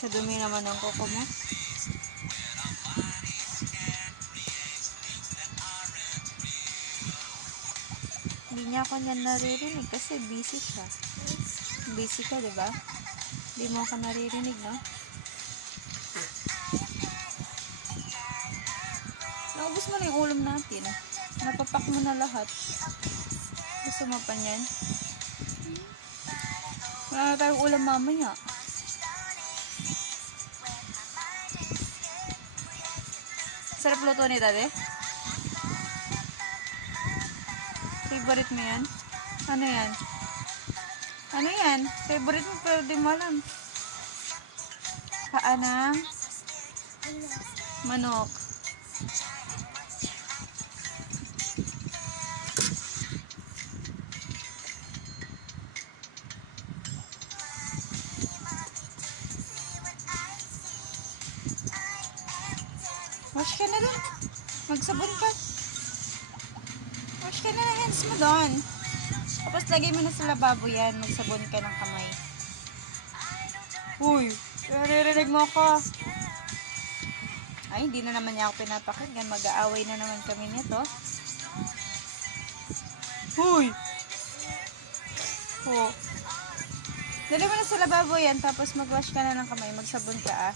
Kadumi naman ang kuko mo. Hindi niya ako niyan naririnig kasi busy siya. Busy ka, diba? Hindi mo ako naririnig, no? Naubos mo na yung ulam natin. Napapak mo na lahat. Gusto mo pa niyan? Wala na tayong ulam mamaya. Sarap luto ni Dade? Favorite mo yan? Ano yan? Ano yan? Favorite mo pero di mo alam. Paanang? Manok. Wash ka na dun. Magsabon ka. Wash ka na ng hands mo doon. Tapos lagay mo na sa lababo yan. Magsabon ka ng kamay. Uy, naririnig mo ako. Ay, hindi na naman niya ako pinapakinggan. Mag-aaway na naman kami nito. Uy! Oh. Dali mo na sa lababo yan. Tapos mag-wash ka na ng kamay. Magsabon ka